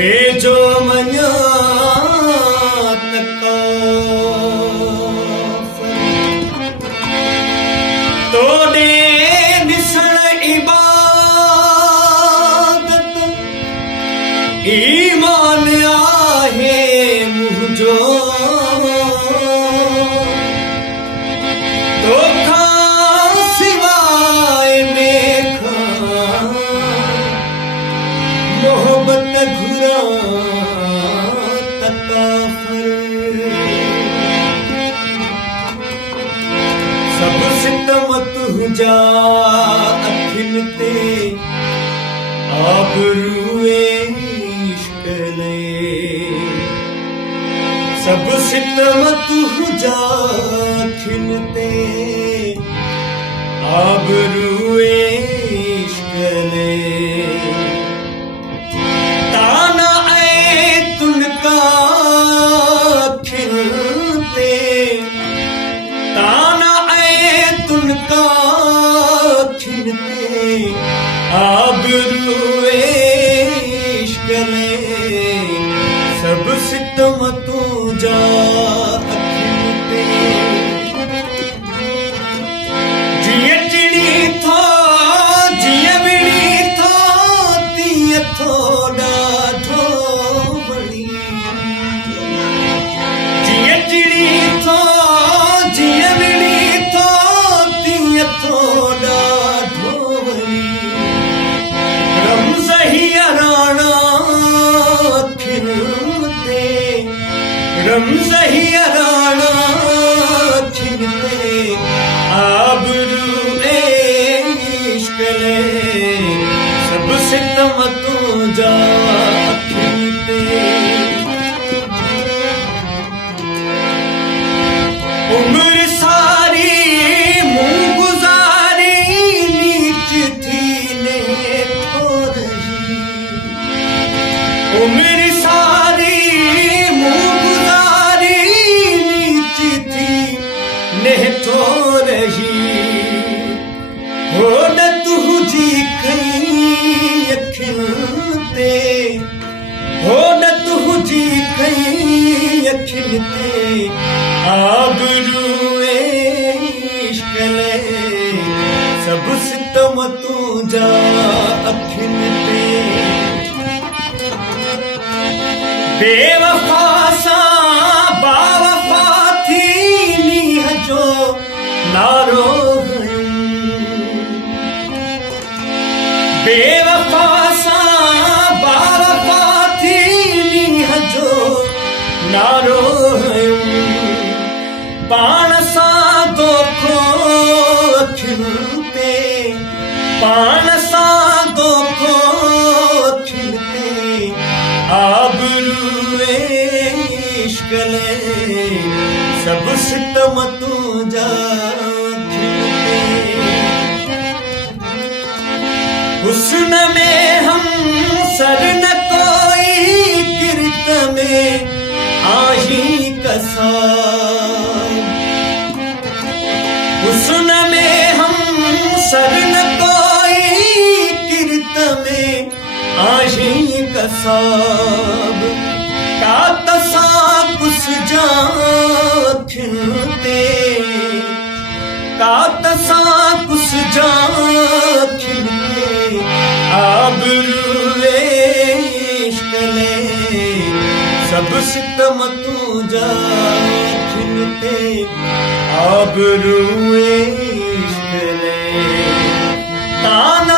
बेजो मन्या तोड़े निसण इबादत ईमान आहे मुझो तोखा सिवाय मेखा मोहब्बत घुरा सब सितम तुझा अखिन ते आबरूए इश्क ले सब सितम तुझा अखिन ते आबरूए इश्क ले ताना ऐ तुनका अखिन ते ताना तुनका खिलते आबरूए इश्क ले सब सितम तुझा अखिलते जिए चिड़ी थो जिए बिड़ी थो तिए थोड़ा ढोबड़ी जिए चिड़ी थो जिए बिड़ी थोड़ा ढोबरी रमज़ही राणा खिलते रमज़ही राणा खिलते आबरूए इश्क ले सब सितम तुझा खिलते उम्र सारी मेरी सारी मुँह गुजारी नीच थी नेह तो रही हो न तुझी कई अखिलते हो न तुझी कई अखिलते आबरूए इश्क ले सब सितम तुझा अखिलते बेवफा सा बावफा थी नीह जो नारो बेवफा सा बावफा थी नीह जो नारो पाण सा दोखो खिलते पाण सा दोखो खिलते आबरूए इश्क ले सब सितम तुझा खिलते हुस्न में हम सर न कोई गिरत में आही कसा हुस्न में हम सर न कोई गिरत में आही कसाब का तसा कुछ जा खिलते का तसा कुछ जा खिलते आबरूए इश्क ले सब सितम तुझा खिलते आबरूए इश्क ले ताना